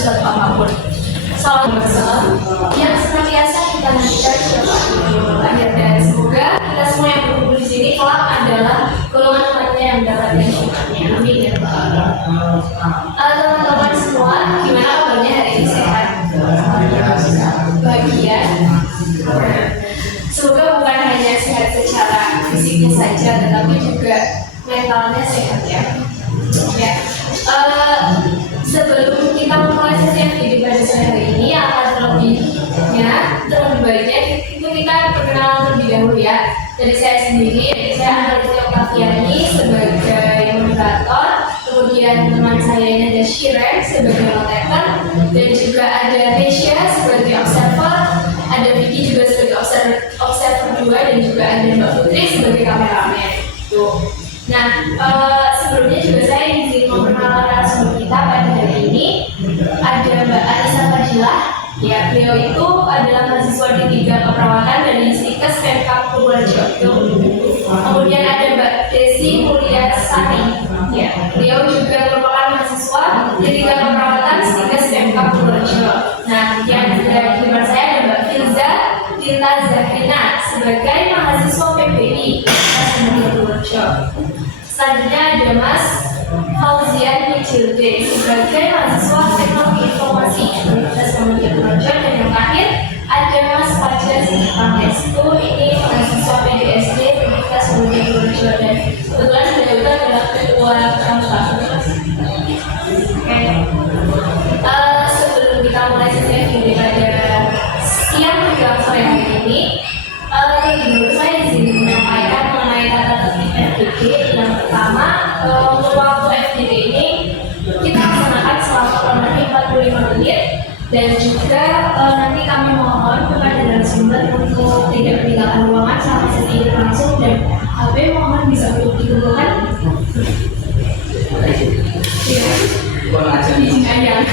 suatu apapun. Salam yang senantiasa kita nantikan syafaat di akhir, dan semoga kita semua yang berkumpul di sini kelak adalah golongan umatnya yang mendapatkan syafaatnya. Amin ya rabbal alamin. Teman-teman semua, gimana kabarnya hari ini? Sehat? Bahagia? Semoga bukan hanya sehat secara fisiknya saja, tetapi juga mentalnya sehat ya. Sebelum kita memulai sesi FGD pada sore hari ini, terlebih baiknya itu kita perkenalan terlebih dahulu ya. Dari saya sendiri, saya Andalusia Octaviani sebagai moderator, kemudian teman saya ini ada Shiren sebagai moderator, dan juga ada Resya sebagai observer, ada Vicky juga sebagai observer 2, dan juga ada Mbak Putri sebagai kameramen. Nah, sebelumnya juga saya izin memperkenalkan narasumber kita pada hari ini. Ada Mbak Anissa Fadilah, ya, beliau itu adalah mahasiswa D3 Keperawatan dari Stikes Pemkab Purworejo. Kemudian ada Mbak Desi Mulyasari, ya, beliau juga merupakan mahasiswa D3 Keperawatan Stikes Pemkab Purworejo. Nah, yang ada di depan saya ada Mbak Filza Dinta Zahrina sebagai mahasiswa PBI Purworejo. Selanjutnya ada Mas Fauzian Mijilde sebagai mahasiswa Teknologi Informasi Universitas Muhammadiyah Purworejo, dan yang terakhir ada Mas Fajar Pangestu, ini mahasiswa PDSD Universitas Muhammadiyah Purworejo, dan kebetulan beliau adalah ketua pramuka. Sebelum kita mulai sesi FGD pada siang menjelang sore hari ini, menurut saya izin menyampaikan mengenai tata tertib FGD. Yang pertama, untuk waktu FGD ini kita laksanakan selama kurang lebih 45 menit, dan juga nanti kami mohon kepada narasumber untuk tidak meninggalkan ruangan selama sesi ini berlangsung, dan HP mohon bisa untuk dikumpulkan. Izin aja.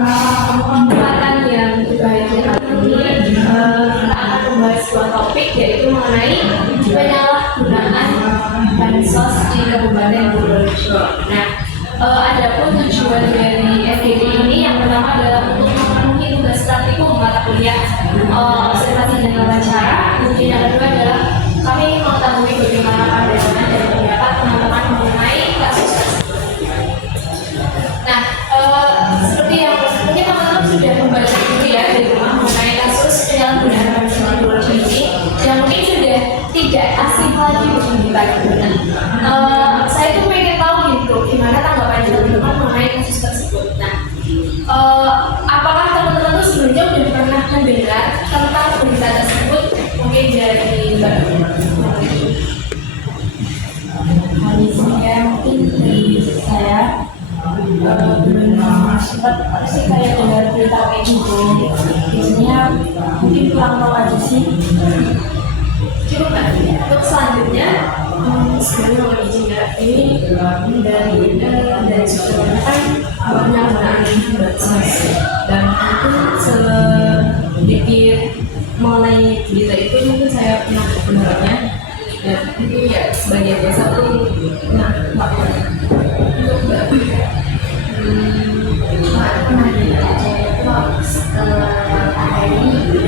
Kesempatan yang berbahagia ini kita akan membahas sebuah topik, yaitu mengenai penyalahgunaan bansos di Kabupaten Purworejo. Nah, adapun tujuan dari FGD ini yang pertama adalah untuk memenuhi tugas praktikum mata kuliah observasi dan wawancara. Kemudian yang kedua adalah kami ingin mengetahui bagaimana pandangan dan pendapat teman-teman mengenai kasus tersebut. Nah, seperti yang mungkin teman-teman sudah membaca dulu ya di rumah mengenai kasus penyalahgunaan bansos di Purworejo ini, yang mungkin sudah tidak asing lagi bagi kita. Saya tuh pengen tahu gitu, gimana tanggapan teman-teman mengenai kasus tersebut. Nah, apakah teman-teman tuh sebelumnya sudah pernah mendengar tentang berita tersebut? Mungkin dari Mbak. Saya belum sempat sih kayak dengar berita kayak gitu. Biasanya mungkin kurang tahu aja sih. Cukup kan? Untuk selanjutnya, sebenarnya mau izin ya, ini dari sebelumnya kan penyalahgunaan bansos, dan mungkin sedikit mengenai berita itu mungkin saya pernah mendengarnya, dan mungkin ya sebagian biasa tuh pernah melakukan untuk Mbak pernah dibaca setelah hari ini di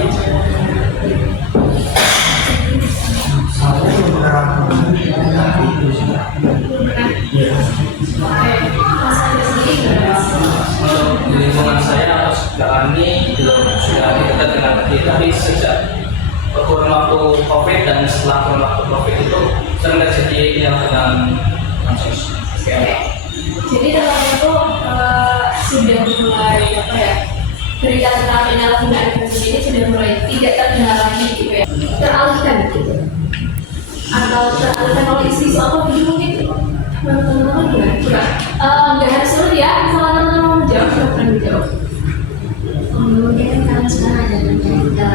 lingkungan saya sekarang ini belum sudah dekat dengan lagi, tapi sejak kurun waktu COVID dan setelah kurun waktu COVID itu sering terjadi penyalahgunaan bansos. Jadi dalam itu sudah mulai apa ya, berita tentang penyalahgunaan bansos ini sudah mulai tidak terdengar lagi gitu ya, teralihkan gitu, atau teralihkan oleh isu apa gitu mungkin. Teman-teman gimana? Nggak harus dulu ya, kalau teman-teman mau menjawab, silahkan menjawab. Mungkin karena sekarang ada berita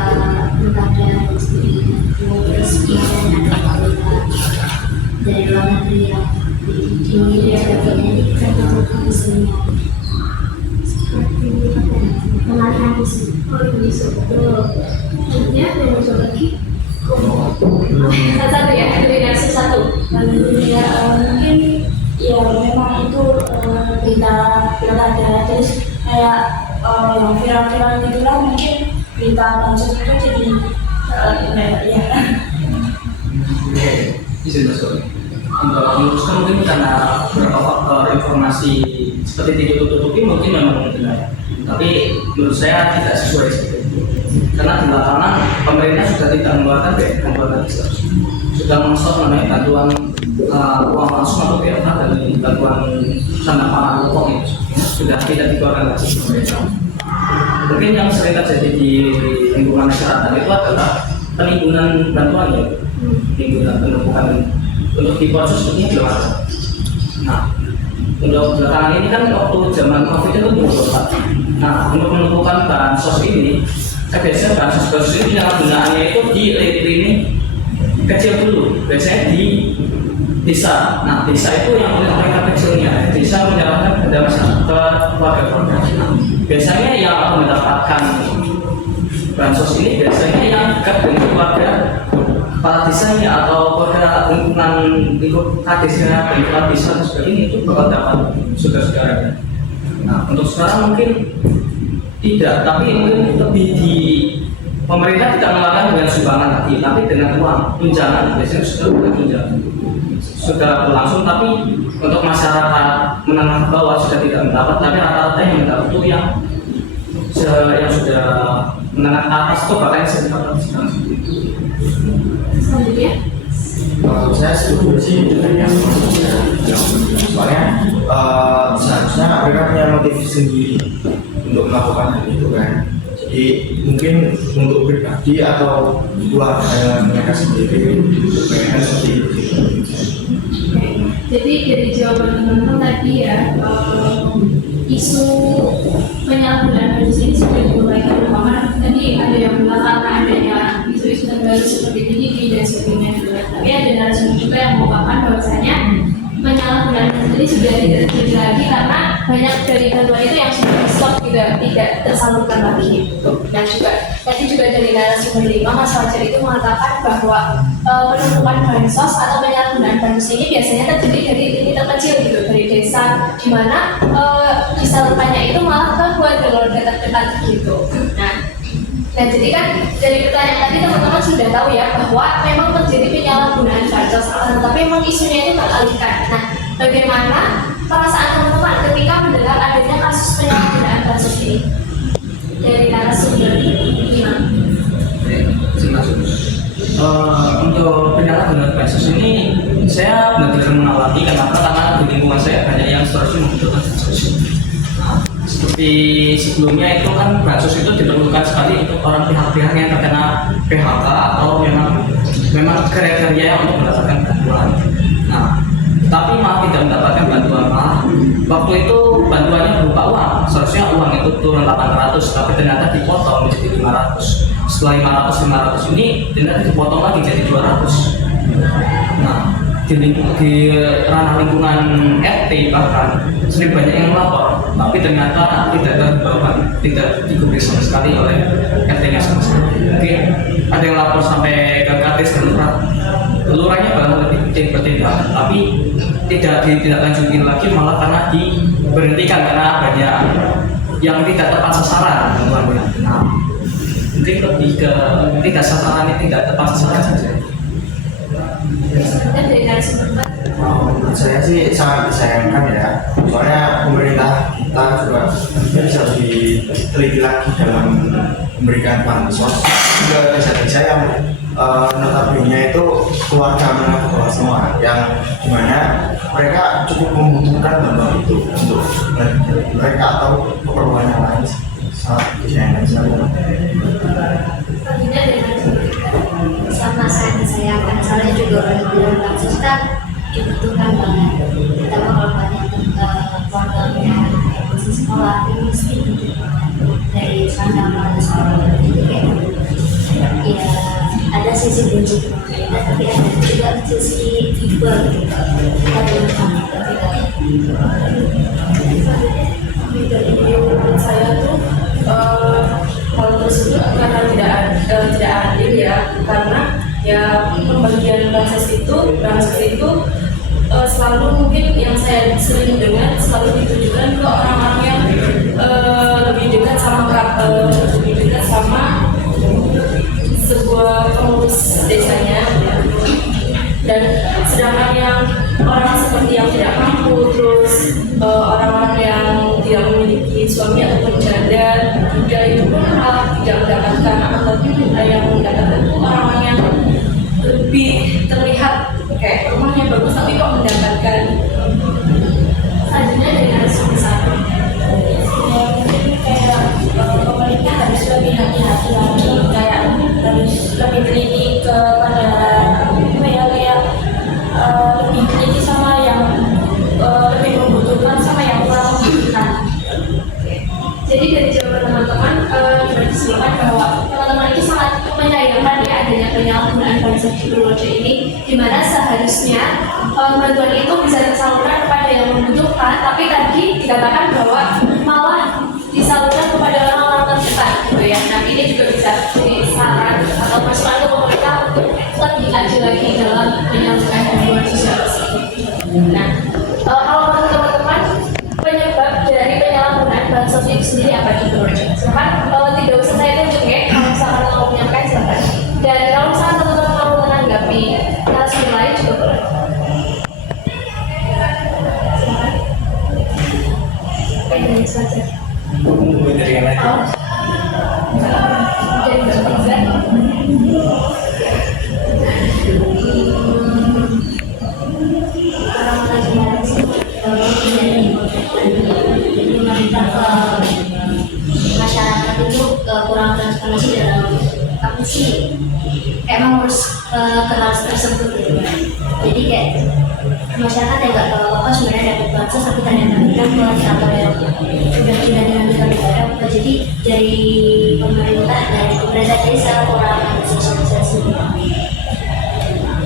terus kemudian ada berita dari luar negeri yang Ya, yang muncul lagi. Satu ya, dari kasus satu. Ya, mungkin ya memang itu berita pilkada, terus kayak yang viral-viral gitu lah, mungkin berita bansos itu jadi ya. Oke, izin masuk. Untuk meluruskan mungkin karena beberapa faktor informasi seperti ditutup-tutupi mungkin memang benar. Tapi menurut saya tidak sesuai seperti itu. Karena di belakangan pemerintah sudah tidak mengeluarkan bantuan lagi seharusnya. Sudah mengusut namanya bantuan uang langsung atau PLK dari bantuan sana pangan pokok itu sudah tidak dikeluarkan lagi pemerintah. Mungkin yang sering terjadi di lingkungan masyarakat itu adalah penimbunan bantuan ya, penimbunan penumpukan untuk di proses ini belum ada. Nah, untuk belakangan ini kan waktu zaman COVID itu berubah. Nah, untuk menentukan bansos ini, biasanya bansos ini penyalahgunaannya itu di lini kecil dulu, biasanya di desa. Nah, desa itu yang mereka kecilnya, desa menyalahkan pada masyarakat keluarga-keluarga. Nah, biasanya yang akan mendapatkan bansos ini biasanya yang dekat dengan keluarga kepala desanya atau keluarga lingkungan lingkup kadesnya, lingkungan desa dan sebagainya itu bakal dapat saudara-saudaranya. Nah, untuk sekarang mungkin tidak, tapi mungkin lebih di pemerintah tidak mengeluarkan dengan sumbangan lagi, tapi dengan uang tunjangan, biasanya sudah bukan tunjangan, sudah berlangsung. Tapi untuk masyarakat menengah ke bawah sudah tidak mendapat, tapi rata-rata yang mendapat itu yang sudah menengah ke atas itu bahkan sedikit sekarang. Selanjutnya. Saya setuju sih dengan yang soalnya seharusnya mereka punya motif sendiri untuk melakukan hal itu kan. Jadi mungkin untuk pribadi atau keluarga mereka sendiri pengen seperti itu. Jadi dari jawaban teman-teman tadi ya, isu penyalahgunaan bansos ini sudah dimulai karena tadi ada yang mengatakan adanya isu-isu terbaru seperti PDP dan sebagainya. Tapi ada narasumber juga yang mengungkapkan bahwasanya penyalahgunaan bansos ini sudah tidak terjadi lagi karena banyak dari bantuan itu yang sudah di stop juga tidak tersalurkan lagi. Dan juga tadi juga dari narasumber 5 Mas Fajar itu mengatakan bahwa penumpukan bansos atau penyalahgunaan bansos ini biasanya terjadi dari titik terkecil gitu, dari desa di mana disalurkannya itu malah ke keluarga terdekat gitu. Nah, jadi kan dari pertanyaan tadi teman-teman sudah tahu ya bahwa memang terjadi penyalahgunaan bansos, tapi memang isunya itu teralihkan. Nah, bagaimana perasaan teman-teman ketika mendengar adanya kasus penyalahgunaan bansos ini? Dari narasumber 5. Untuk penyalahgunaan bansos ini saya benar-benar mengalami. Kenapa? Karena di lingkungan saya banyak yang seharusnya membutuhkan bansos. Nah, seperti sebelumnya itu kan bansos itu diperlukan sekali untuk orang pihak-pihak yang terkena PHK atau memang kriteria untuk mendapatkan bantuan. Nah, tapi malah tidak mendapatkan bantuan. Waktu itu bantuannya berupa uang. Seharusnya uang itu turun 800, tapi ternyata dipotong menjadi 500. Setelah 500 ini ternyata dipotong lagi jadi 200. Nah, di ranah lingkungan RT bahkan sering banyak yang melapor, tapi ternyata tidak dikubris sama sekali oleh RT-nya sama sekali. Mungkin ada yang lapor sampai ke Kades dan lurahnya bahkan lebih kecil bertindak, tapi tidak lanjutin lagi, malah karena diberhentikan karena banyak yang tidak tepat sasaran. Nah, mungkin lebih ke tidak sasarannya tidak tepat sasaran saja. Menurut saya sih sangat disayangkan ya, soalnya pemerintah kita juga bisa diteliti lagi dalam memberikan bansos ke desa-desa yang notabene itu keluarga menengah ke bawah semua, yang dimana mereka cukup membutuhkan bantuan itu untuk mereka atau keperluan yang lain. Sangat disayangkan sekali. Sama saya disayangkan, soalnya juga orang bilang bansos kan dibutuhkan banget, terutama kalau banyak keluarganya masih sekolah, ini mesti dari sandapan sekolah. Jadi kayak ya ada sisi benci pemerintah, tapi ada juga sisi tipe gitu. Kita belum tahu Dari menurut saya tuh hal tersebut karena tidak Ya pembagian bansos itu selalu mungkin yang saya sering dengar selalu ditujukan ke orang-orang yang lebih dekat sama sebuah pengurus desanya, dan sedangkan yang orang seperti yang tidak mampu, terus orang-orang yang tidak memiliki suami ataupun janda juga itu pun tidak mendapatkan, apalagi yang mendapatkan itu orang-orang yang lebih terlihat kayak rumahnya bagus tapi kok mendapatkan. Selanjutnya dari narasumber satu, mungkin kayak pemerintah harus lebih hati-hati lagi, kayak harus lebih teliti kepada kayak lebih teliti sama yang lebih membutuhkan sama yang kurang membutuhkan. Jadi dari jawaban teman-teman disimpulkan bahwa teman-teman itu sangat menyayangkan ya adanya penyalahgunaan bansos Sidoarjo ini, di mana seharusnya bantuan itu bisa tersalurkan kepada yang membutuhkan, tapi tadi dikatakan bahwa malah disalurkan kepada orang-orang terdekat gitu ya. Nah ini juga bisa jadi saran atau masukan untuk pemerintah untuk lebih adil lagi dalam menyalurkan bantuan sosial tersebut. Nah kalau menurut teman-teman penyebab dari penyalahgunaan bansos itu sendiri apa di Sidoarjo? Silakan, tidak usah saya tunjuk ya, kalau misalkan mau menyampaikan silakan. Dan kalau misalkan teman-teman mau menanggapi narasumber lain juga boleh. Silakan. Ini saja. Dari yang lain. Dari Mbak Tiza. Masyarakat itu kurang transparansi dalam apa sih emang harus ke hal tersebut gitu. Jadi kayak masyarakat yang nggak tahu apa sebenarnya dapat bansos tapi ternyata bilang bahwa atau yang sudah tidak dengan apa. Jadi dari pemerintah desa kurang sosialisasi.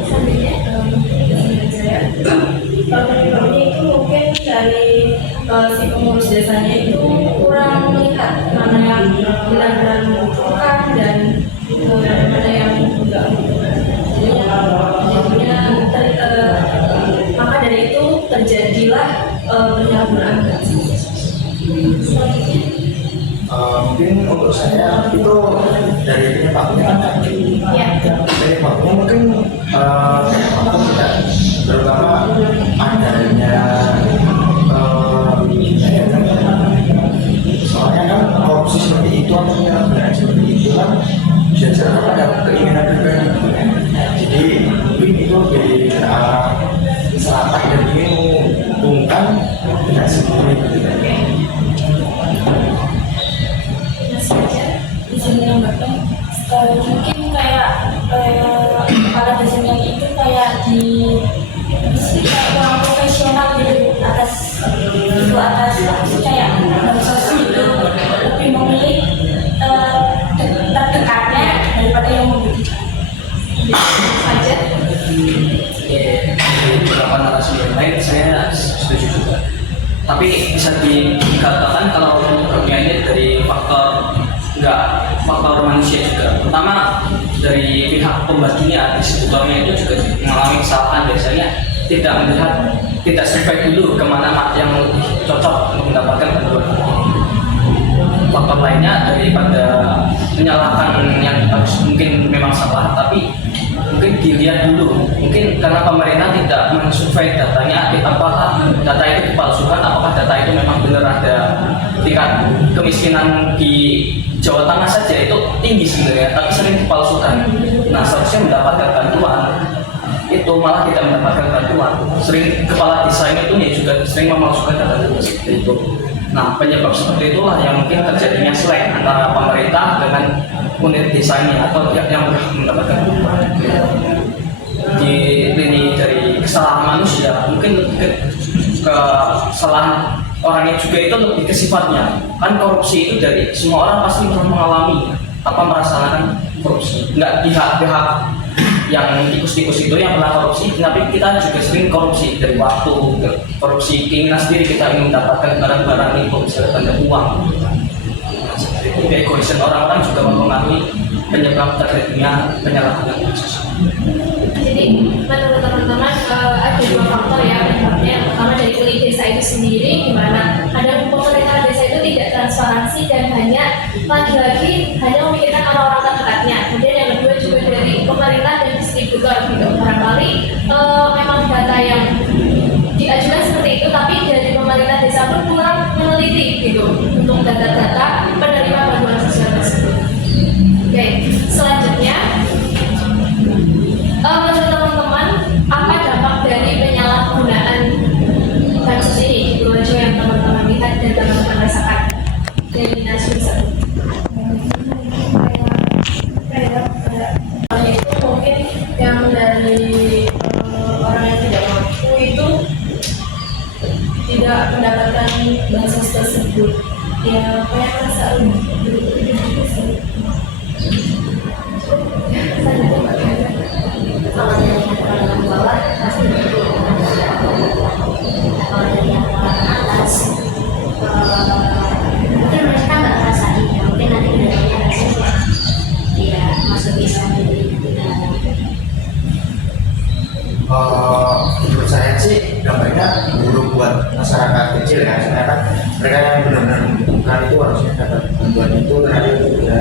Selanjutnya penyebabnya itu mungkin dari si pengurus desanya itu kurang melihat mana yang benar-benar membutuhkan dan mana yang enggak membutuhkan. Jadinya maka dari itu terjadilah penyalahgunaan bansos. Mungkin untuk saya itu dari penyebabnya Ya. penyebabnya mungkin apa tidak, terutama adanya soalnya kan korupsi seperti itu atau penyalahgunaan seperti itu kan biasanya pada keinginan pribadi. Jadi mungkin itu dari selatan dan ingin menguntungkan tidak sendiri. Di sini menambahkan mungkin kayak para dosennya itu kayak di kayak kurang profesional gitu atas kayak bansos itu lebih memilih terdekatnya daripada yang membutuhkan. Saja. Beberapa narasumber lain saya setuju juga. Tapi bisa dikatakan kalau problemnya ini dari faktor manusia juga. Pertama dari pihak pembaginya, distributornya itu juga mengalami kesalahan, biasanya tidak survei dulu kemana yang lebih cocok untuk mendapatkan bantuan. Faktor lainnya daripada menyalahkan yang harus mungkin memang salah, tapi mungkin dilihat dulu, mungkin karena pemerintah tidak mensurvei datanya, apakah data itu dipalsukan, apakah data itu memang benar ada tingkat kemiskinan di Jawa Tengah saja itu tinggi sebenarnya, tapi sering dipalsukan. Nah seharusnya mendapatkan bantuan, itu malah tidak mendapatkan bantuan. Sering kepala desa itu juga sering memalsukan data seperti itu. Nah penyebab seperti itulah yang mungkin terjadinya slack antara pemerintah dengan unit desanya atau yang berhak mendapatkan bantuan. Di lini dari kesalahan manusia, mungkin kesalahan orangnya juga itu lebih ke sifatnya. Kan korupsi itu dari semua orang pasti pernah mengalami merasakan korupsi. Nggak pihak-pihak yang tikus-tikus itu yang pernah korupsi, tapi kita juga sering korupsi dari waktu, korupsi keinginan sendiri, kita ingin mendapatkan barang-barang itu, misalkan uang. Keegoisan orang-orang juga mempengaruhi penyebab terjadinya penyalahgunaan bansos. Jadi menurut teman-teman ada dua faktor ya penyebabnya. Yang pertama dari unit desa itu sendiri, di mana ada pemerintahan desa itu tidak transparansi dan hanya lagi-lagi hanya memikirkan orang-orang terdekatnya. Kemudian yang kedua juga dari pemerintah dan distributor gitu. Barangkali memang data yang diajukan seperti itu, tapi dari pemerintah desa pun kurang meneliti gitu untuk data-data penerima bantuan sosial tersebut. Oke, selanjutnya menurut teman-teman apa dampak dari penyalahgunaan bansos ini? Itu aja yang teman-teman lihat dan teman-teman rasakan. Dari Nasir itu mungkin yang dari orang yang tidak mampu itu tidak mendapatkan bansos tersebut, ya kayak merasa Kalau dari yang orang bawah pasti begitu. Kalau dari yang orang atas mungkin mereka nggak ngerasain ya, mungkin nanti bedanya rasanya dia masuk bisa jadi Menurut saya sih dampaknya buruk buat masyarakat kecil ya, soalnya kan mereka yang benar-benar membutuhkan itu harusnya dapat bantuan itu terhadap ya.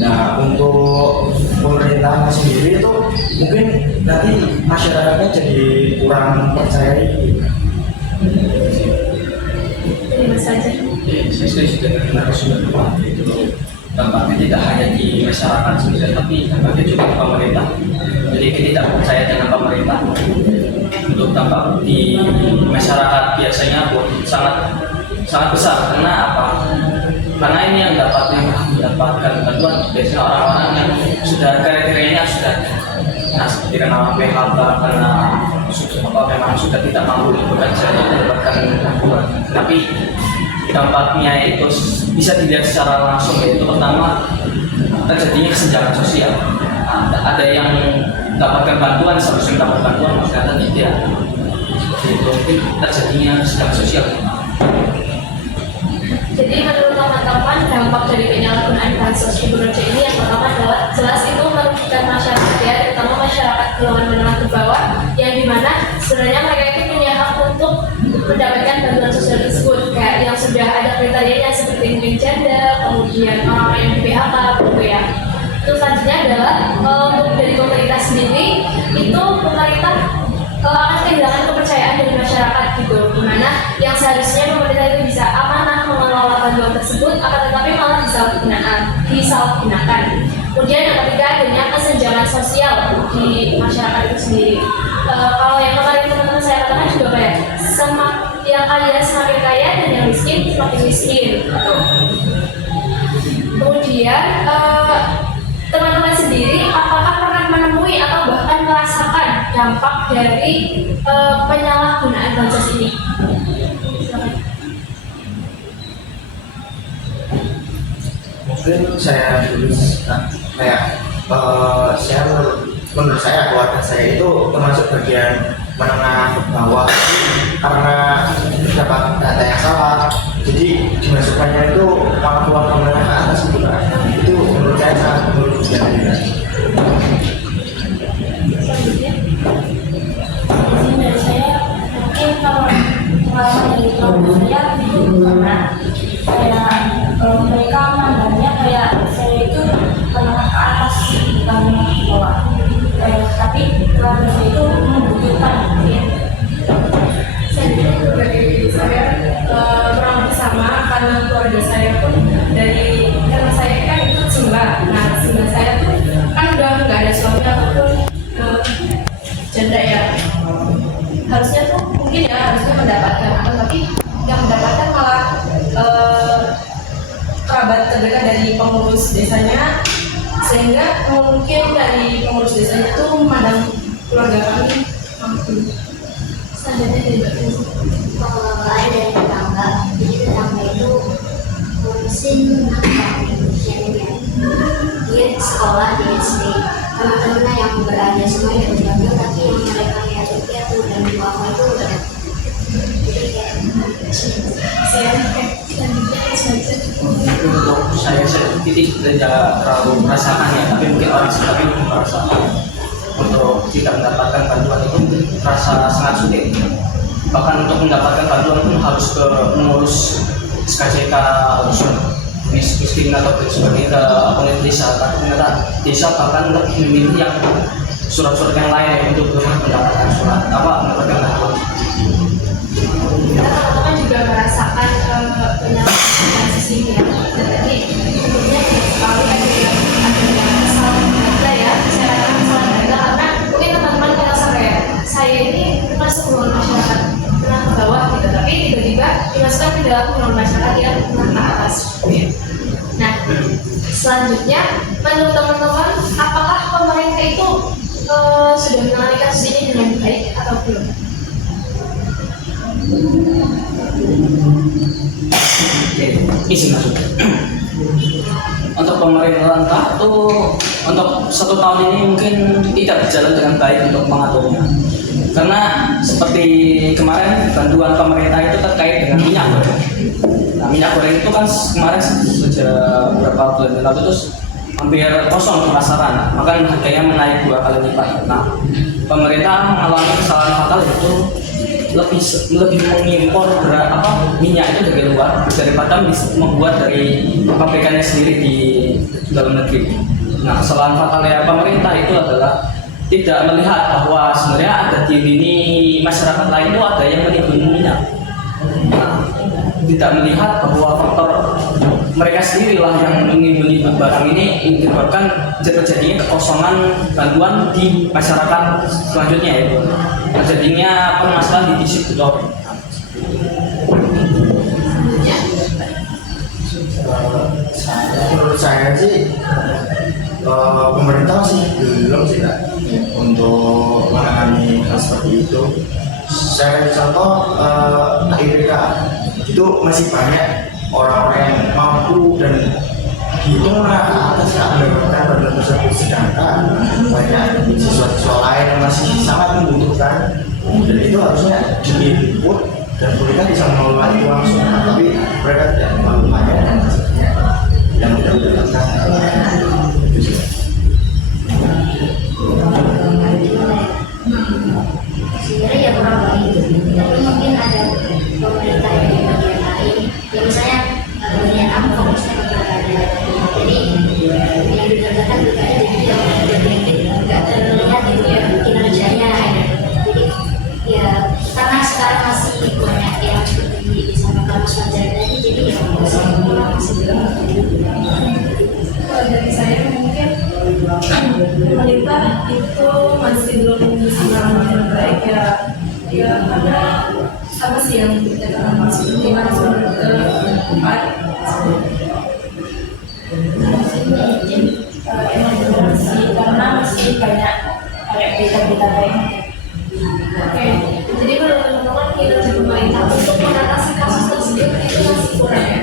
Nah untuk pemerintah sendiri itu mungkin nanti masyarakatnya jadi kurang percaya gitu. terima saja. Saya setuju dengan narasumber itu. Dampaknya tidak hanya di masyarakat saja, tapi dampaknya juga di pemerintah. Jadi kita tidak percaya dengan pemerintah. Untuk dampak di masyarakat biasanya sangat besar. Karena apa? Karena ini yang mendapatkan bantuan biasanya orang-orang yang sudah kriterianya sudah, nah seperti karena PHK, karena memang sudah tidak mampu bekerja mendapatkan bantuan. Tapi dampaknya itu bisa dilihat secara langsung, yaitu pertama terjadinya kesenjangan sosial. Ada yang mendapatkan bantuan, seharusnya mendapat bantuan, ternyata tidak. Itu mungkin terjadinya kesenjangan sosial. Jadi menurut teman-teman dampak dari penyalahgunaan bansos Ibu Roja ini yang pertama adalah jelas itu merugikan masyarakat ya, terutama masyarakat golongan menengah ke bawah, yang dimana sebenarnya mereka itu punya hak untuk mendapatkan bantuan sosial tersebut, kayak yang sudah ada kriterianya seperti mungkin janda, kemudian orang-orang yang di PHK gitu ya. Terus selanjutnya adalah untuk dari pemerintah sendiri itu pemerintah akan kehilangan kepercayaan dari masyarakat gitu, dimana yang seharusnya pemerintah itu bisa amanah mengelola bantuan tersebut, akan tetapi malah disalahgunakan. Kemudian yang ketiga adanya kesenjangan sosial di masyarakat itu sendiri. Kalau yang kemarin teman-teman saya katakan juga kayak yang kaya semakin kaya dan yang miskin semakin miskin gitu. Kemudian teman-teman sendiri apakah pernah menemui atau bahkan merasakan dampak dari penyalahgunaan bansos ini? Mungkin saya dulu kayak menurut saya keluarga saya itu termasuk bagian menengah ke bawah karena dapat data yang salah, jadi dimasukkannya itu malah keluarga menengah ke atas gitu kan. Itu menurut saya sangat merugikan. dari saya mungkin kalau pengalaman dari keluarga saya itu karena saya mereka mandangnya kayak saya itu menengah ke atas bukan menengah ke bawah, tapi keluarga saya itu membutuhkan ya. Saya kurang lebih sama karena keluarga saya pun karena saya kan ikut Simba. Nah Simba saya tuh kan udah nggak ada suami ataupun janda ya, harusnya tuh mungkin ya harusnya mendapatkan, tapi yang mendapatkan malah kerabat terdekat dari pengurus desanya, sehingga mungkin dari pengurus desanya tuh memandang keluarga kami mampu. Selanjutnya dari kalau lain dari tetangga, jadi tetangga itu ngurusin dia sekolah di SD, teman-temannya yang berada semuanya udah diambil, tapi yang mereka lihat itu dan di bawah itu udah jadi kayak saya selanjutnya saja. Untuk saya titik tidak terlalu merasakan ya, tapi mungkin orang sekitar mungkin merasakan. Untuk kita mendapatkan bantuan itu mungkin terasa sangat sulit. Bahkan untuk mendapatkan bantuan pun harus ke mengurus SKCK rusun miskin atau sebagai ke unit desa. Ternyata desa bahkan lebih memilih yang surat-surat yang lain untuk mendapatkan surat mendapatkan bantuan. Kita teman-teman juga merasakan penyalahgunaan sistem ya. Dan tadi tentunya sekali ada kesalahan data ya, saya katakan kesalahan data karena mungkin teman-teman merasa kayak saya ini masuk golongan masyarakat menengah ke bawah gitu, tapi tiba-tiba dimasukkan ke dalam golongan masyarakat yang menengah ke atas. Ya. Nah, selanjutnya menurut teman-teman, apakah pemerintah itu sudah menangani kasus ini dengan baik atau belum? Oke, isi masuk. Untuk pemerintah itu untuk 1 tahun ini mungkin tidak berjalan dengan baik untuk mengaturnya. Karena seperti kemarin bantuan pemerintah itu terkait dengan minyak goreng. Nah, minyak goreng itu kan kemarin sejak beberapa bulan yang lalu terus hampir kosong pasaran, bahkan harganya menaik 2 kali lipat. Nah, pemerintah mengalami kesalahan fatal itu lebih mengimpor minyak itu dari luar daripada membuat dari pabrikannya sendiri di dalam negeri. Nah, kesalahan fatalnya pemerintah itu adalah tidak melihat bahwa sebenarnya ada di lini masyarakat lain itu ada yang menimbun minyak. Nah, tidak melihat bahwa faktor mereka sendirilah yang menimbun barang ini menyebabkan terjadinya kekosongan bantuan di masyarakat selanjutnya yaitu terjadinya permasalahan di distributor. Menurut saya sih pemerintah masih belum sih Kak untuk menangani hal seperti itu. Saya contoh IPK itu masih banyak orang-orang yang mampu dan hitung ke atas mendapatkan bantuan tersebut, sedangkan banyak siswa-siswa lain yang masih sangat membutuhkan, dan itu harusnya di-input dan mereka bisa mengelola itu langsung, tapi mereka tidak mengelolanya dan hasilnya yang tidak mendapatkan itu sih. Sebenarnya ya kurang baik, tapi mungkin ada pemerintah yang di bagian lain, ya misalnya bagian apa fokusnya kepada jadi yang dikerjakan berkaya jadi nggak terlihat itu ya kinerjanya ya. Jadi ya karena sekarang masih banyak yang seperti disampaikan Mas Fajar tadi, jadi ya masih belum. Kalau dari saya mungkin pemerintah itu masih belum bisa dengan baik ya karena apa sih yang kita katakan seperti manajemen keempat Emang benar sih, karena masih banyak kayak berita-berita lain. Oke, jadi menurut teman-teman kinerja pemerintah untuk mengatasi kasus tersebut itu masih kurang ya.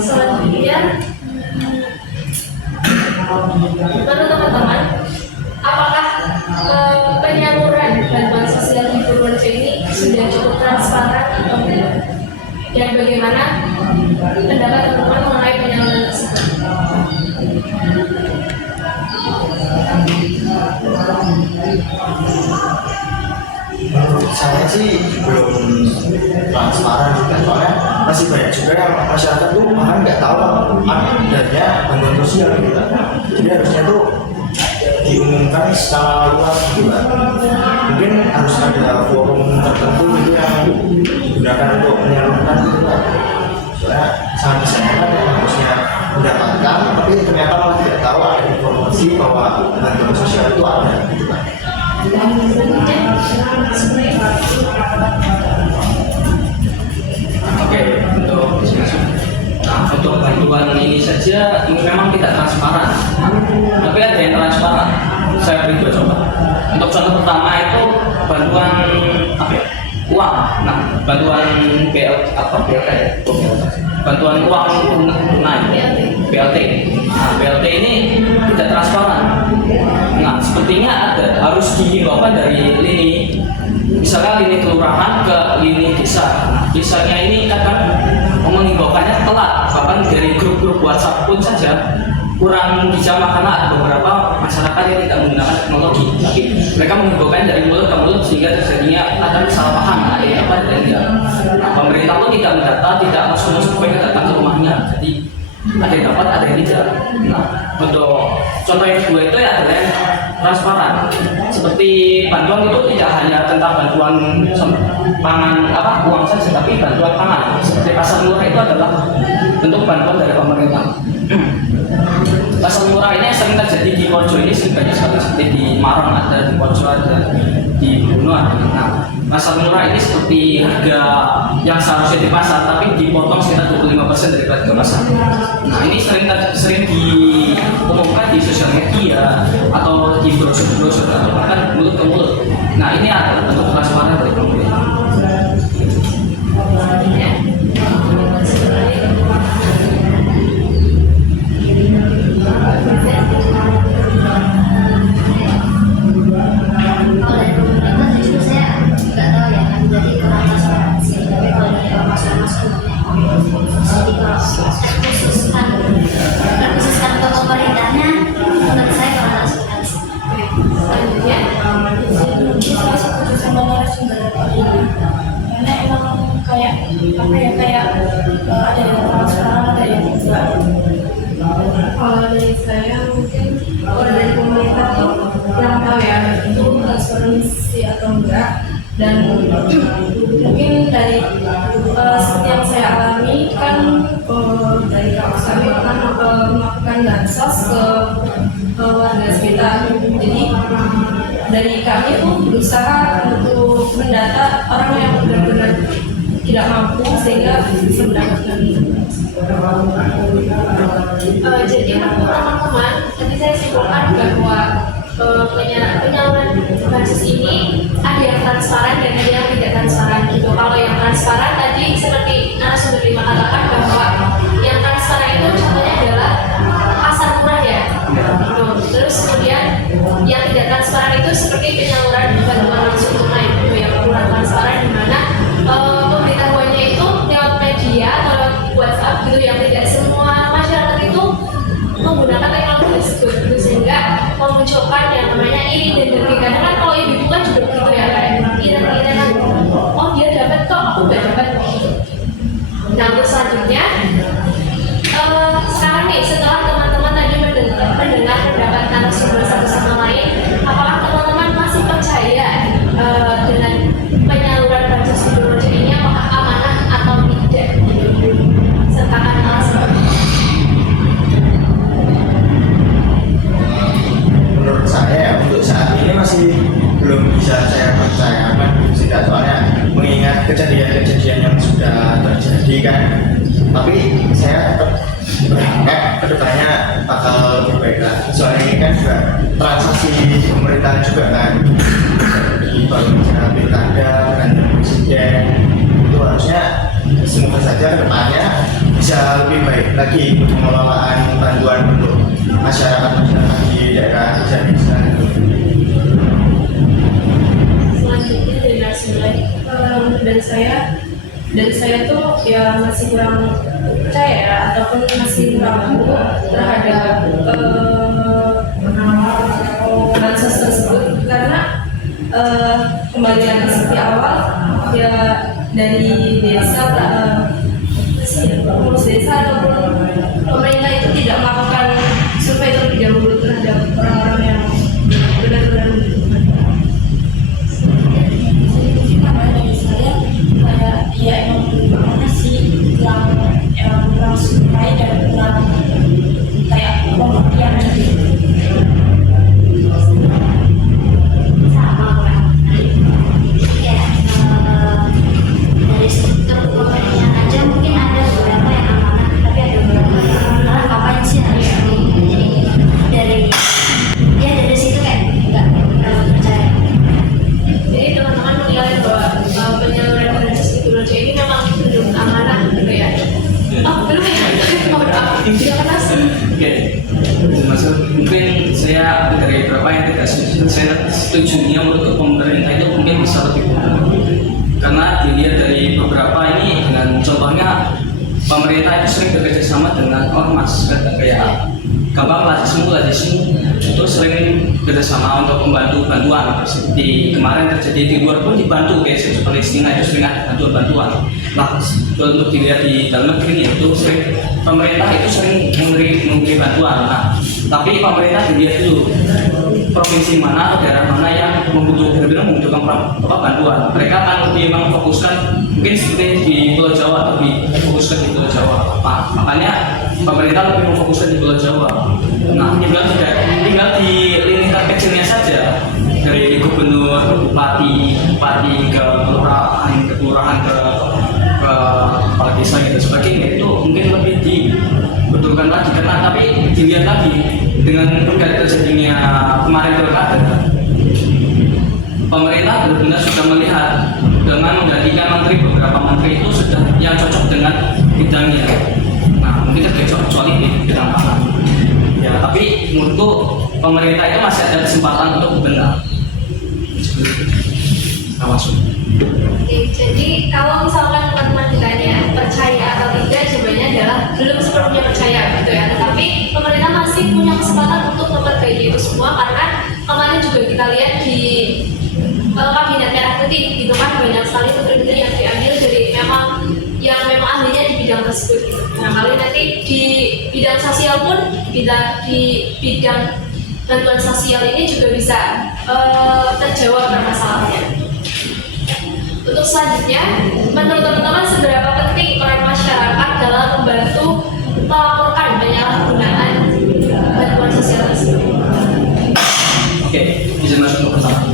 Selanjutnya, menurut teman-teman, apakah penyaluran bantuan sosial di Purworejo ini sudah cukup transparan atau tidak? Dan bagaimana pendapat teman-teman mengenai penyaluran tersebut? Menurut saya sih belum transparan juga, soalnya masih banyak juga yang masyarakat tuh bahkan nggak tahu adanya bantuan sosial gitu kan. Jadi harusnya tuh diumumkan secara luas gitu kan. Mungkin harus ada forum tertentu gitu yang digunakan untuk menyalurkan gitu kan. Soalnya sangat disayangkan yang harusnya mendapatkan, tapi ternyata malah tidak tahu ada informasi bahwa bantuan sosial itu ada gitu kan. Oke, untuk bantuan ini saja ini memang tidak transparan, tapi ada yang transparan. Saya beri 2 contoh. Untuk contoh pertama itu bantuan uang. Nah, bantuan BLT ya? Bantuan uang tunai BLT. Nah, BLT ini tidak transparan. Nah, sepertinya harus dihimbaukan dari lini, misalnya lini kelurahan ke lini desa. Nah, di misalnya ini kadang mengimbaukannya telat, bahkan dari grup-grup WhatsApp pun saja kurang dijamah karena ada beberapa masyarakat yang tidak menggunakan teknologi, tapi mereka mengimbaukan dari mulut ke mulut sehingga terjadinya akan salah paham ada yang apa dan tidak. Nah, pemerintah pun tidak mendata, tidak langsung survei datang ke rumahnya, jadi ada yang dapat, ada yang tidak. Nah, untuk contoh yang kedua itu ya adalah yang transparan. Seperti bantuan itu tidak hanya tentang bantuan pangan uang saja, tapi bantuan pangan. Seperti pasar murah itu adalah bentuk bantuan dari pemerintah. Pasar murah ini sering terjadi di Pojo ini sering banyak sekali, seperti di Malang ada, di Pojo ada, di Buno ada. Nah, pasar murah ini seperti harga yang seharusnya di pasar tapi dipotong sekitar 25% dari harga pasar. Nah, ini sering diumumkan di sosial media atau di brosur-brosur atau bahkan mulut ke mulut. Nah, ini adalah bentuk transparan dari pemerintah. Kalau dari pemerintah jujur saya nggak tahu ya, kan jadi kurang transparansi. Tapi kalau dari ormas-ormas umumnya, jadi kalau khususkan untuk pemerintahnya, menurut saya kurang transparansi. Selanjutnya, Saya setuju sama narasumber ini karena emang kayak apa ya, kayak ada yang transparan, ada yang enggak. kalau dari saya mungkin kalau dari pemerintah tuh kurang tahu ya itu transparansi atau enggak, dan mungkin dari seperti yang saya alami kan dari kampus kami pernah melakukan bansos ke warga sekitar. Jadi dari kami tuh berusaha untuk mendata orang yang benar-benar tidak mampu sehingga bisa mendapatkan. Jadi menurut teman-teman, tadi saya simpulkan bahwa penyaluran bansos ini ada yang transparan dan ada yang tidak transparan gitu. Kalau yang transparan tadi seperti narasumber lima katakan bahwa yang transparan itu contohnya adalah pasar murah ya. Gitu. Terus kemudian yang tidak transparan itu seperti penyaluran bantuan langsung tunai gitu, yang kurang transparan di mana pemberitahuannya itu lewat media atau lewat WhatsApp gitu, yang tidak semua masyarakat itu menggunakan teknologi tersebut gitu, sehingga memunculkan yang namanya iri dan dengki. Karena kan kalau ibu kan juga begitu ya, kayak iri kan, oh dia dapat kok aku nggak dapat gitu. Nah, untuk selanjutnya sekarang nih setelah teman-teman tadi mendengar pendapat narasumber satu sama lain, apakah teman-teman masih percaya dengan penyaluran bansos Sidoarjo ini apakah amanah atau tidak? Sertakan alasan. Menurut saya untuk saat ini masih belum bisa saya percayakan tidak, soalnya mengingat kejadian-kejadian yang sudah terjadi kan, tapi saya tetap berharap kedepannya bakal lebih baik lagi. Soalnya ini kan juga transaksi pemerintahan juga kan, di bagaimana pilkada dan presiden itu harusnya semoga saja kedepannya bisa lebih baik lagi untuk pengelolaan bantuan untuk masyarakat di daerah desa-desa. Selanjutnya dari narasumber dari saya tuh ya masih kurang percaya ya, ataupun masih ragu terhadap bansos tersebut karena kembali lagi seperti awal ya, dari desa pengurus desa ataupun pemerintah itu tidak melakukan survei terlebih dahulu terhadap orang-orang yang benar-benar membutuhkan. Dari saya kayak ya emang gimana sih, kurang survei dan kurang kayak pengertian gitu. Sama kurang. Ya, dari struktur pemerintahan aja mungkin ada beberapa yang amanah, tapi ada beberapa yang beneran kapan sih harus jadi dari situ kayak nggak terlalu percaya. Jadi teman-teman menilai bahwa penyaluran bansos Sidoarjo ini memang belum amanah gitu ya. Oh belum ya? Oh maaf, tidak pernah sih. Oke, maksud mungkin saya dari beberapa yang tidak setuju. Saya setujunya menurut pemerintah itu mungkin bisa lebih mudah, karena dilihat dari beberapa ini dengan ormas, kayak gampang lah itu sering kerjasama untuk membantu bantuan. Seperti kemarin terjadi di luar pun dibantu, kayak seperti Palestina itu sering ada bantuan. Nah, untuk dilihat di dalam negeri itu sering pemerintah itu sering memberi bantuan. Nah, tapi pemerintah dilihat dulu provinsi mana atau daerah mana yang membutuhkan bantuan. Mereka akan lebih memfokuskan mungkin seperti di Pulau Jawa atau difokuskan di Pulau Jawa. Nah, makanya pemerintah lebih memfokuskan di Pulau Jawa. Nah, tinggal di lini terkecilnya saja, dari gubernur, bupati ke kelurahan ke kepala desa dan sebagainya, itu mungkin lebih dibetulkan lagi. Karena tapi dilihat lagi dengan terjadinya kemarin pilkada, pemerintah benar-benar sudah melihat dengan menggantikan beberapa menteri itu sudah yang cocok dengan bidangnya. Nah, mungkin kecuali di bidang pangan. Ya, tapi menurutku pemerintah itu masih ada kesempatan untuk benar. Masuk. Oke, jadi kalau misalkan teman-teman ditanya percaya atau tidak, jawabannya adalah belum sepenuhnya percaya gitu ya. Tetapi pemerintah masih punya kesempatan untuk memperbaiki itu semua, karena kemarin juga kita lihat di kabinet merah putih gitu kan, banyak sekali menteri-menteri yang diambil dari yang memang ahlinya di bidang tersebut gitu. Nah, kali nanti di bidang sosial pun kita di bidang bantuan sosial ini juga bisa terjawab permasalahannya. Untuk selanjutnya, menurut teman-teman seberapa penting peran masyarakat dalam membantu melaporkan penyalahgunaan bantuan sosial tersebut? Oke, bisa masuk ke pertama.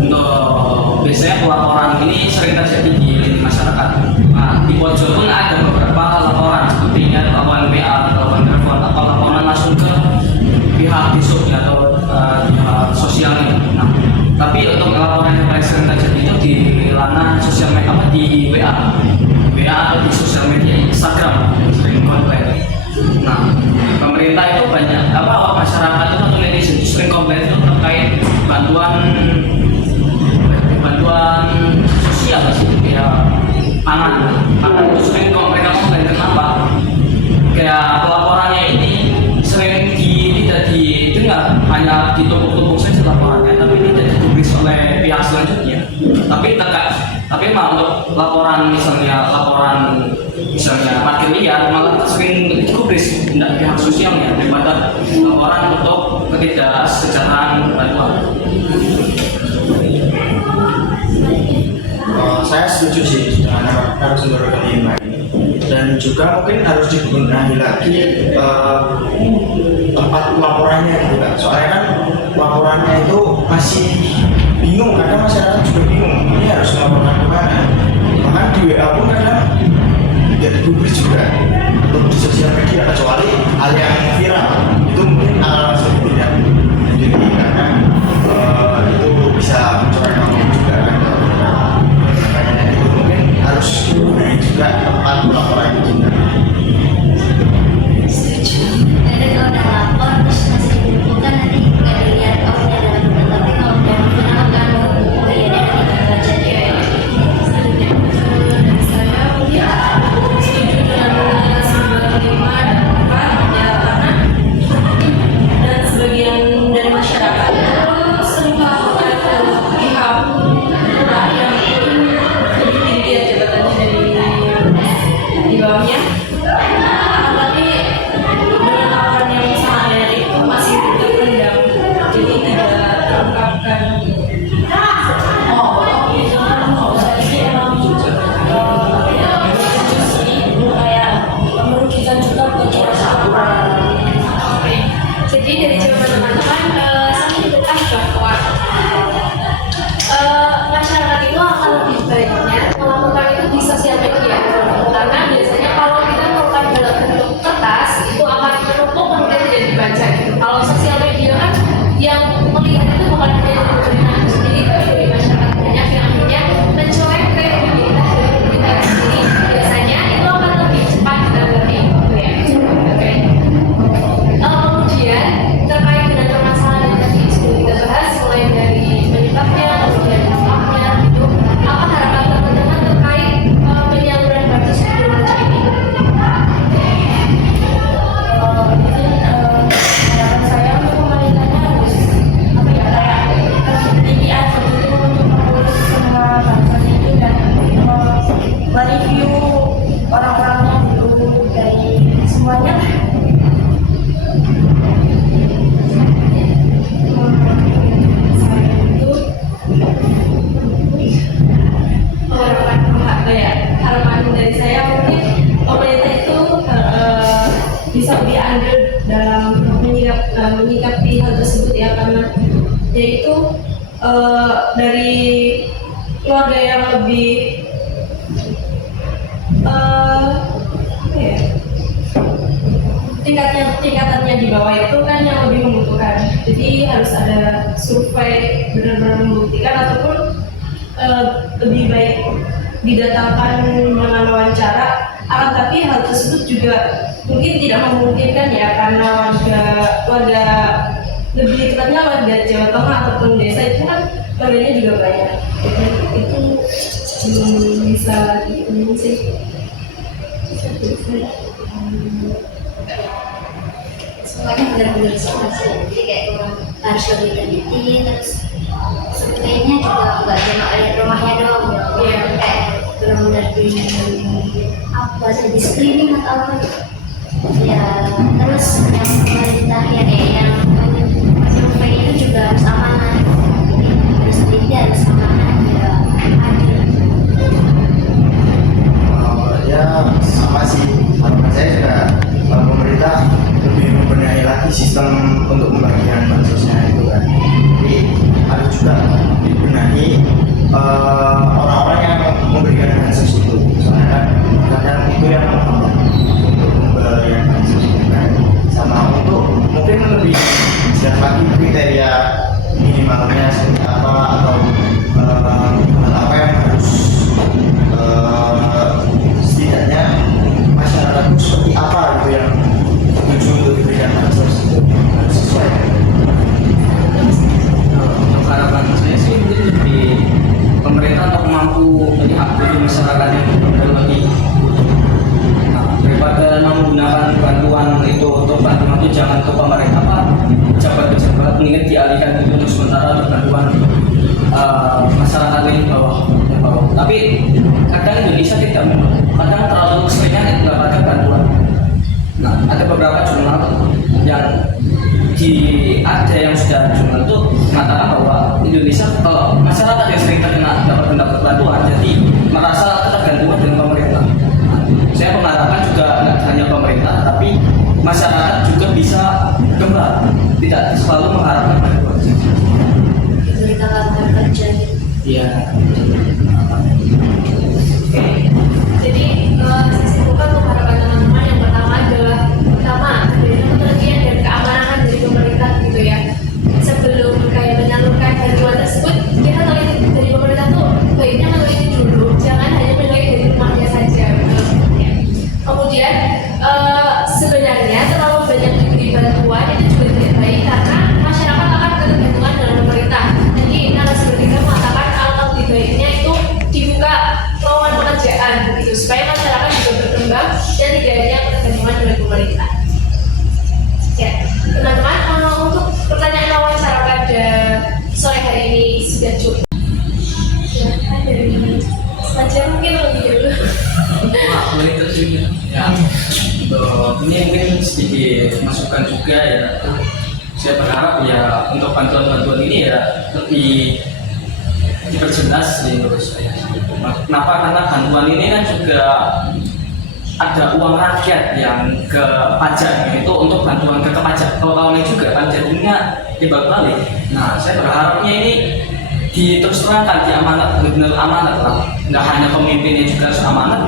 Untuk biasanya pelaporan ini sering terjadi di lini masyarakat. Nah, di pojok pun ada beberapa laporan, seperti laporan WA, laporan telepon, atau laporan langsung ke pihak disubnya atau pihak sosialnya. Nah, tapi untuk laporan yang paling sering terjadi itu di ranah sosial media, di WA atau di sosial media Instagram sering komplain. Nah, pemerintah itu banyak masyarakat itu atau netizen itu sering komplain itu terkait bantuan sosial ya, pangan itu sering mereka komplain. Kenapa? Kayak pelaporannya ini sering tidak didengar, hanya ditumpuk-tumpuk saja laporannya, tapi tidak digubris oleh pihak selanjutnya. Tapi malah untuk laporan misalnya parkir liar malah sering digubris tidak pihak sosialnya daripada laporan untuk ketidaksejahteraan bantuan. Saya setuju sih dengan narasumber kelima ini, dan juga mungkin harus dibenahi lagi tempat laporannya gitu kan. Soalnya kan laporannya itu masih bingung, kadang masyarakat juga bingung ini harus melaporkan kemana. Bahkan di WA pun kadang tidak digubris juga untuk di sosial media, kecuali hal yang viral itu mungkin hal seperti tidak. Jadi karena itu bisa mencoreng nama juga kan. Makanya itu mungkin harus dibenahi juga tempat pelaporan itu juga. Setuju. Karena kalau udah lapor terus masih dikumpulkan, nanti nggak dilihat orangnya dalam bentuk, tapi kalau udah final kan ya nanti kita baca dia. Selanjutnya, dari saya ya setuju dengan narasumber 5 dan 4 ya, karena menanggapi hal tersebut ya, karena yaitu dari keluarga yang lebih apa ya, tingkatannya di bawah itu kan yang lebih membutuhkan. Jadi harus ada survei benar-benar membuktikan, ataupun lebih baik didatangkan dengan wawancara. Akan tapi hal tersebut juga mungkin tidak memungkinkan ya, karena warga lebih tepatnya warga Jawa Tengah ataupun desa itu kan warganya juga banyak. Jadi itu belum bisa diumum sih. Semuanya benar-benar sama sih. Jadi kayak orang harus lebih teliti, terus surveinya juga nggak cuma lihat rumahnya doang, ya kayak benar-benar di apa sih, di screening atau apa ya. Terus yang pemerintah yang survei itu juga harus amanah, jadi harus teliti, harus amanah, ya adil. Ya sama sih, harapan saya juga pemerintah lebih membenahi lagi sistem untuk pembagian bansosnya itu kan. Jadi harus juga dibenahi orang-orang yang memberikan bansos itu, soalnya kan kadang itu yang menghambat untuk pemberian bansos itu kan. Sama untuk mungkin lebih jelas lagi kriteria minimalnya seperti apa, atau hal apa yang harus setidaknya masyarakat itu seperti apa gitu yang tuju untuk diberikan bansos itu harus sesuai. Untuk harapan saya sih mungkin lebih pemerintah untuk mampu melihat dulu masyarakat yang lebih daripada menggunakan bantuan itu untuk bantuan itu jangan ke pemerintah pejabat-pejabat, mendingan dialihkan itu untuk sementara untuk bantuan masyarakat ini bawah. Tapi kadang Indonesia tidak, kadang terlalu keseringan mendapatkan bantuan. Nah, ada beberapa jurnal yang ada yang sudah jurnal itu mengatakan bahwa Indonesia kalau masyarakat yang sering terkena dapat bantuan, jadi merasa ketergantungan dengan pemerintah. Saya mengharapkan juga tidak hanya pemerintah, tapi masyarakat juga bisa kembali, tidak selalu mengharapkan bantuan. Diberikan lapangan kerja. Iya. Oke, jadi saya simpulkan untuk harapan teman-teman yang pertama adalah dari penelitian dan keamanan dari pemerintah gitu ya. Sebelum kayak menyalurkan bantuan tersebut, kita teliti dari pemerintah tuh baiknya meneliti dulu, jangan hanya menilai dari rumahnya saja. Gitu. Kemudian sebenarnya terlalu banyak diberi bantuan itu juga tidak baik, karena masyarakat akan ketergantungan dengan pemerintah. Jadi narasi bertiga mengatakan alangkah lebih baiknya itu dibuka lowongan pekerjaan begitu, supaya masyarakat juga berkembang dan tidak hanya ketergantungan dengan pemerintah. Ya, teman-teman, untuk pertanyaan wawancara pada sore hari ini sudah cukup. Silakan dari saja mungkin lebih dulu. Boleh terjun ya. Ini mungkin sedikit masukan juga ya. Saya berharap ya untuk bantuan-bantuan ini ya lebih diperjelas di menurut saya. Kenapa? Karena bantuan ini kan juga ada uang rakyat yang ke pajak itu untuk bantuan ke pajak. Kalau ini juga kan jadinya timbal balik. Nah, saya berharapnya ini diterus terangkan, diamanat, benar-benar amanat lah. Nggak hanya pemimpinnya juga harus amanat,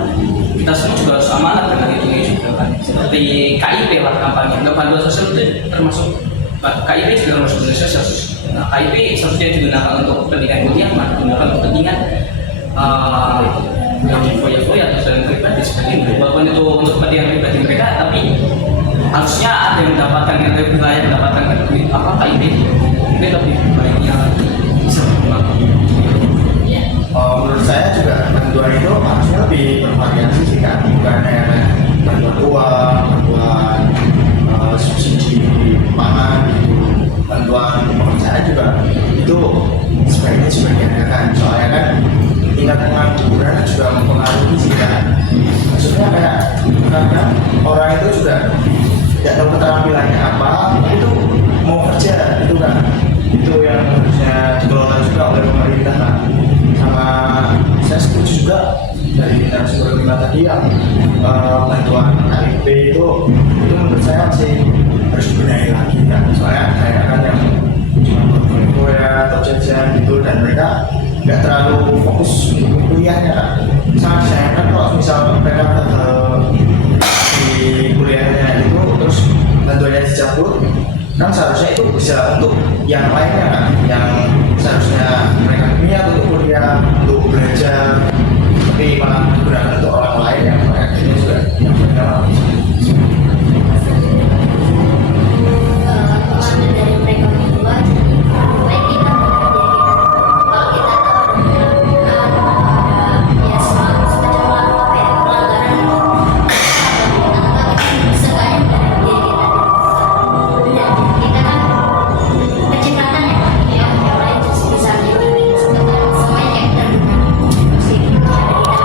kita semua juga harus amanat dengan hitungnya juga kan. Seperti KIP lah kampanye, nggak bantuan sosial itu termasuk KIP juga termasuk Indonesia sosial. Nah, KIP seharusnya digunakan untuk kepentingan kuliah, digunakan untuk kepentingan yang foya-foya atau jalan pribadi seperti itu. Walaupun itu untuk kepentingan pribadi mereka, tapi harusnya ada yang mendapatkan yang lebih layak mendapatkan duit KIP. Mungkin lebih baiknya bisa menurut saya juga bantuan itu harusnya lebih bervariasi sih kan, bukan hanya bantuan uang, bantuan subsidi pangan gitu, bantuan pekerjaan juga itu sebaiknya diadakan, soalnya kan tingkat pengangguran juga mempengaruhi sih kan. Maksudnya kayak kadang orang itu juga tidak tahu keterampilannya apa, itu mau kerja itu kan, itu yang harusnya dikelola juga oleh pemerintah kan. Sama saya setuju juga dari narasumber kita tadi yang bantuan KIP itu menurut saya masih harus dibenahi lagi kan, soalnya kayak seharusnya itu bisa untuk yang lainnya kan, yang seharusnya mereka punya untuk kuliah, untuk belajar, tapi malah digunakan untuk orang lain yang akhirnya juga yang benar. Pengambil dari mereka berdua, jadi baik kita kalau kita tahu ya semacam apa ya pelanggaran itu seenggaknya dari diri kita dan kita kan penciptaan ya yang lain bisa menjadi semuanya kayak terbuka pasti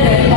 ada di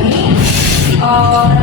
ini